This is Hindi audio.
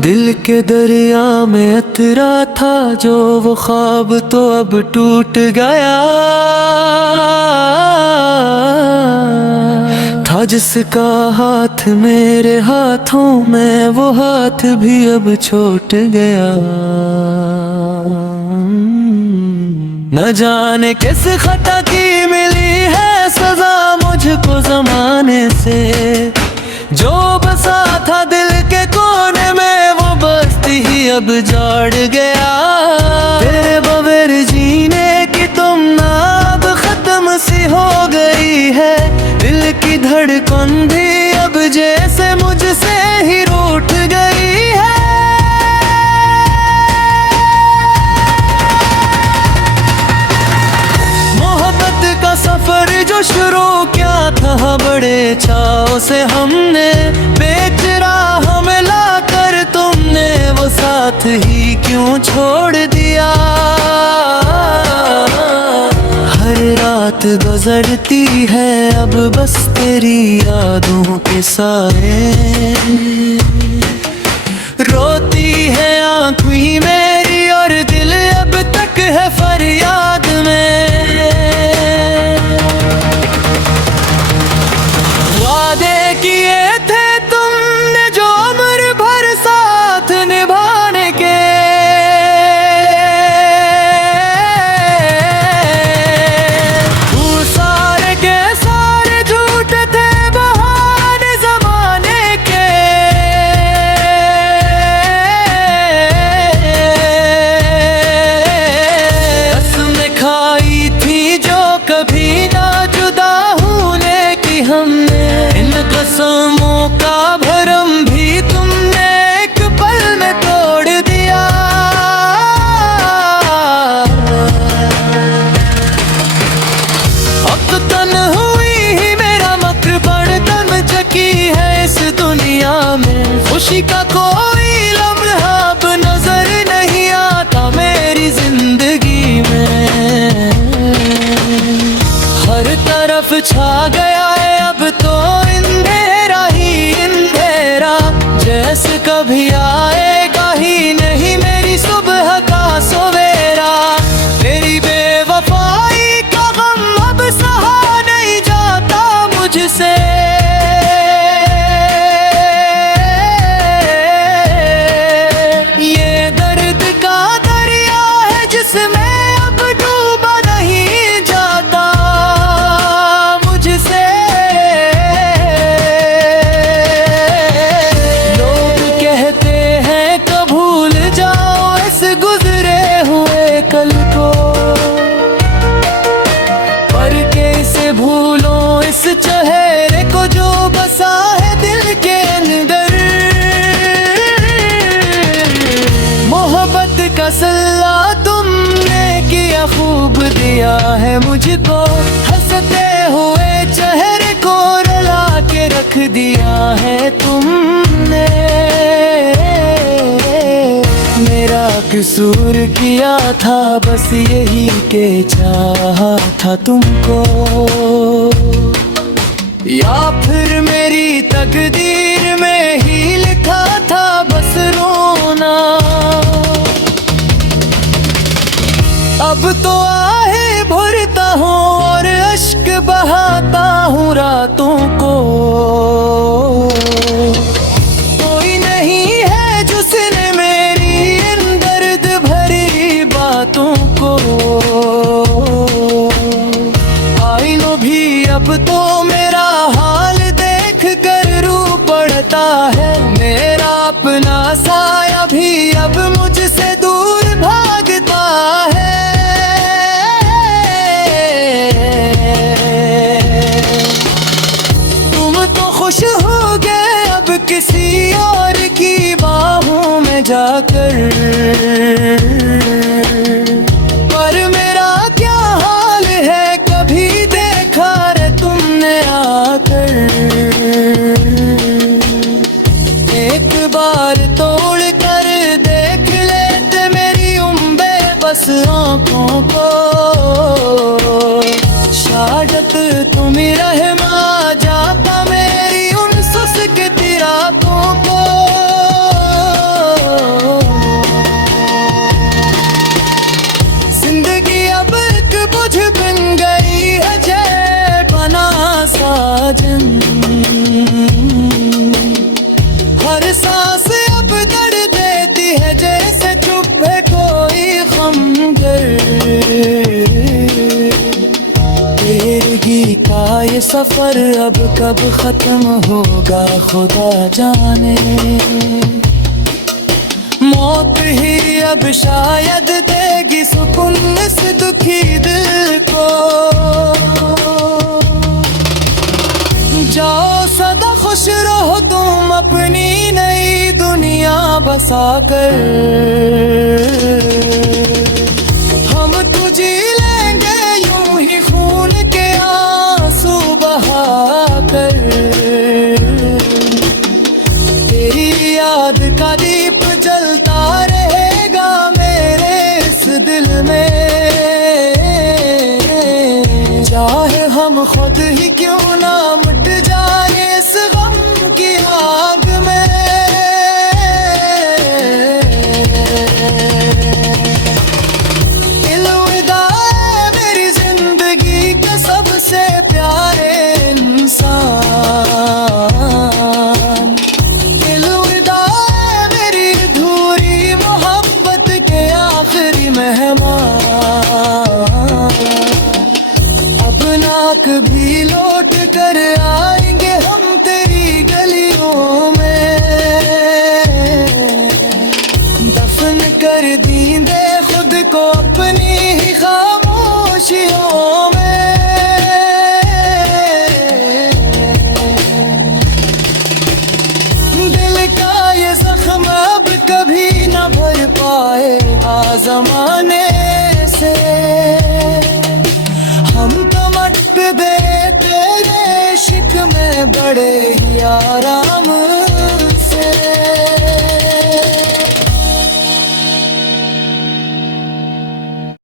दिल के दरिया में अतरा था जो वो ख्वाब तो अब टूट गया था जिसका हाथ मेरे हाथों में, वो हाथ भी अब छूट गया। न जाने किस खता की मिली है सजा मुझको जमाने से, जो बसा था दिल के कोने में वो बस्ती ही अब जाड़ गया। तेरे बगैर जीने की तुमना अब खत्म सी हो गई है, दिल की धड़कन भी अब जैसे मुझसे ही रूठ गई है। मोहब्बत का सफर जो शुरू किया था बड़े चाव से हमने, बेचरा हमें लाकर तुमने वो साथ ही क्यों छोड़ दिया। हर रात गुजरती है अब बस तेरी यादों के साए, रोती है आँखें मेरी और दिल अब तक है फरियाद में। वादे किए थे तुमने जो उम्र भर साथ निभाने के, वो सारे के सारे झूठ थे बहाने जमाने के। कसम खाई थी जो कभी ना जुदा होने की हमने, इन कसमों का भरम भी तुमने एक पल में तोड़ दिया। अब तो तन हुई ही मेरा मकबड़ तन चकी है इस दुनिया में, खुशी का कोई लम्हा अब नजर नहीं आता मेरी जिंदगी में। हर तरफ छा गया है अब तो अंधेरा ही अंधेरा, जैसे कभी आएगा ही नहीं मेरी सुबह का सवेरा। तेरी बेवफाई का गम अब सहा नहीं जाता मुझसे, ये दर्द का दरिया है जिसमें अब डूबा नहीं जाता मुझसे। लोग कहते हैं कब भूल जाओ इस गुजरे हुए कल को, पर कैसे भूलो इस चेहरे को जो बसा है दिल के अंदर। मोहब्बत का सल्ला तुमने किया खूब दिया है मुझको, हंसते हुए चेहरे को रुला के रख दिया है तुमने। मेरा कसूर किया था बस यही के चाहा था तुमको, या फिर मेरी तकदीर में ही लिखा था बस रोना। अब तो आहे भरता हूँ और अश्क बहाता हूँ रातों को, कोई नहीं है जिसने मेरी इन दर्द भरी बातों को। आई नो भी अब तो मेरा हाल देख कर रू पड़ता है, मेरा अपना साया भी अब मुझसे दूर भागता है। खुश हो गए अब किसी और की बाहों में जाकर, पर मेरा क्या हाल है कभी देखा रे तुमने आकर। बार तोड़ कर देख लेते मेरी बेबस आँखों को। शहादत तुम्ही रहमा जाता मेरी उन सुस्ती रातों को। जिंदगी अब एक बुझ बन गई है जय बना साजन। हर सांस अब दर्द देती है जैसे चुप है कोई खमगर। तेरगी का ये सफर अब कब खत्म होगा खुदा जाने। मौत ही अब शायद देगी सुकून इस दुखी दिल को। जाओ सदा खुश रहो तुम अपनी नई दुनिया बसा कर। हम तो जी लेंगे यूं ही खून के आंसू बहा कर। तेरी याद का दीप जलता रहेगा मेरे इस दिल में। चाहे हम खुद ही क्यों ना मिट जाए इस गम की आग में। अलविदा मेरी जिंदगी के सबसे प्यारे इंसान। अलविदा मेरी अधूरी मोहब्बत के आखिरी मेहमान। अब ना कभी लौट कर आएंगे हम तेरी गलियों में। दफन कर देंगे खुद को अपनी ही खामोशियों में। दिल का ये जख्म अब कभी न भर पाए ज़माने से। हम तो मट पे तेरे इश्क में बड़े ही आराम